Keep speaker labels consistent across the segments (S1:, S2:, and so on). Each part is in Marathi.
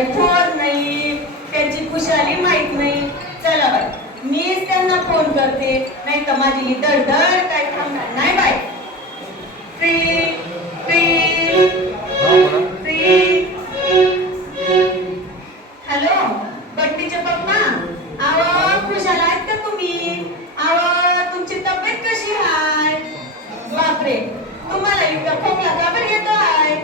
S1: काही फोन नाही त्यांची खुशाली माहीत नाही. चला बाई मीच त्यांना फोन करते नाही तर माझी ही दडधड काय थांबणार नाही बाई. Free free free. हॅलो बट्टीचे पप्पा आव खुशाल आहेत का तुम्ही? आव तुमची तब्येत कशी आहे? बापरे तुम्हाला इतका खोकला का बरं येतो आहे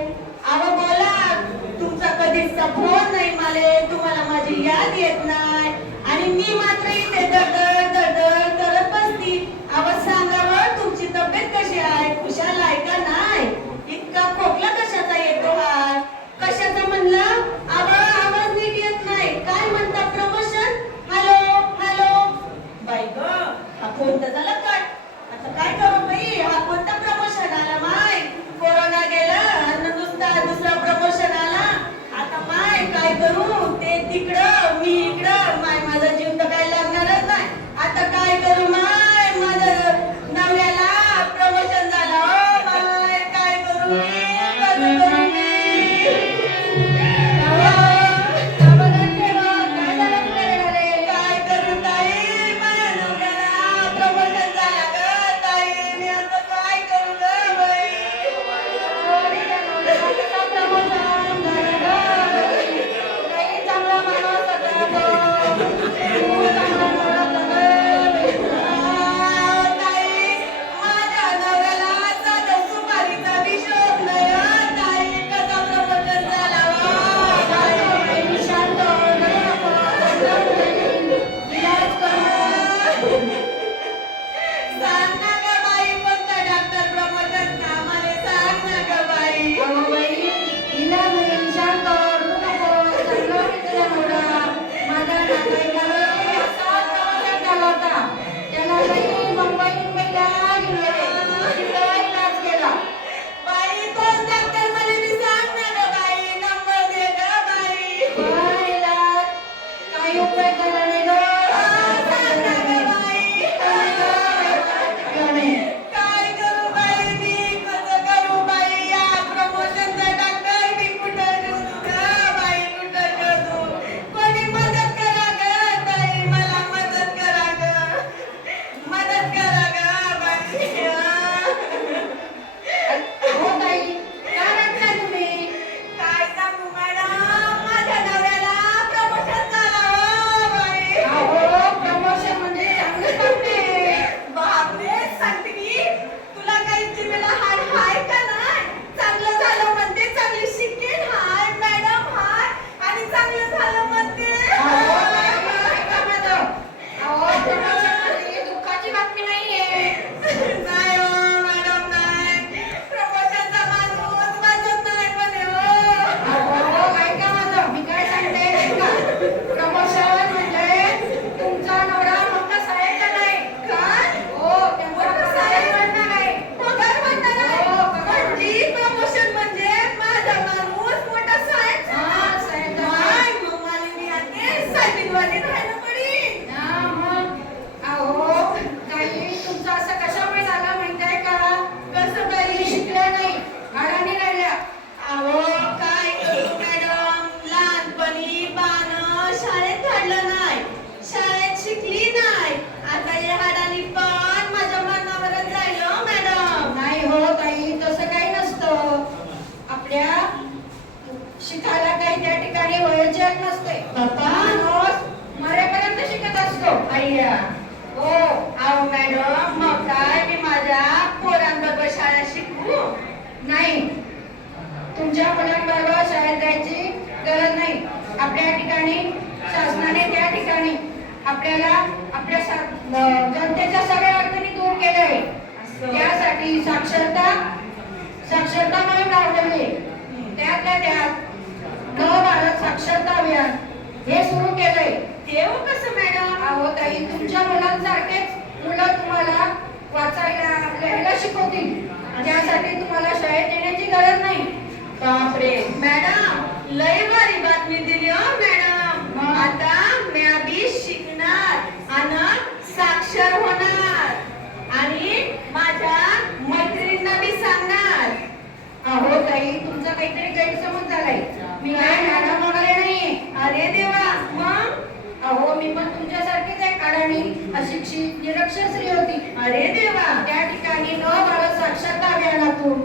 S1: तुमचा फोन नाही माले तुम्हाला माझी याद येत नाही. आणि मी मात्र इथे दडदड दडदड करत बसती आवाज सांगावं तुमची तब्येत कशी आहे? खुशाल आहे का नाही? इतका खोकला कशाचा येतो हाय कशाचा म्हणलं? आवा आवाज नीट येत नाही. काय म्हणतात प्रमोशन? Hello hello. बाई ग हा फोन तर झाला कट. आता काय करू बाई? हा फोन काय करू? ते तिकडं मी इकडं.
S2: ठिकाणी शासनाने त्या ठिकाणी आपल्याला आपल्या जनतेच्या सगळ्या अडचणी दूर केल्या त्यासाठी साक्षरता साक्षरता मोहीम राबवली. त्यातल्या त्यात साक्षरता अभियान हे सुरू केलंय.
S1: तेव कसं मॅडम?
S2: अहो ताई तुमच्या मुलांसारखेच मुलं तुम्हाला वाचायला लिहायला शिकवतील. त्यासाठी तुम्हाला शाळेत येण्याची गरज नाही.
S1: बापरे. मॅडम लय
S2: काहीतरी गैरसमज झालाय. मी काय नाना मागले नाहीये.
S1: अरे देवा मग?
S2: अहो मी
S1: पण तुमच्यासारखीच आहे कारण अशिक्षित निरक्षर स्त्री होती.
S2: अरे देवा
S1: त्या ठिकाणी न भारत साक्षरता अभियानातून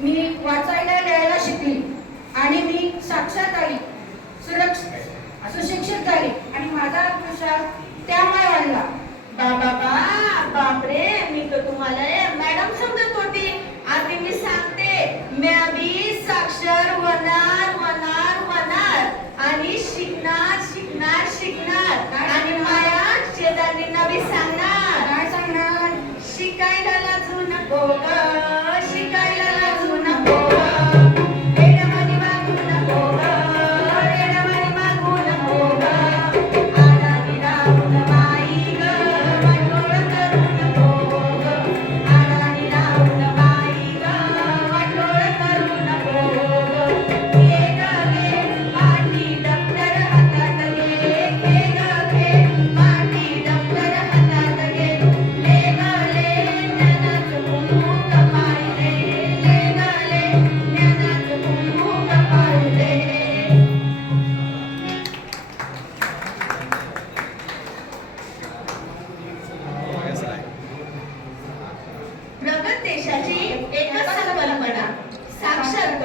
S1: मी वाचायला लिहायला शिकली. आणि मी साक्षात आली. सुरक्षित सुशिक्षित झाली. आणि माझा आत्मविश्वास त्यामुळे वाढला.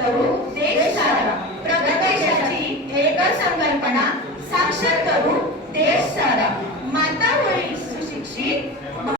S2: करू देश सारा प्रगत देशाची एकच संकल्पना साक्षर करू देश सारा माता होईल सुशिक्षित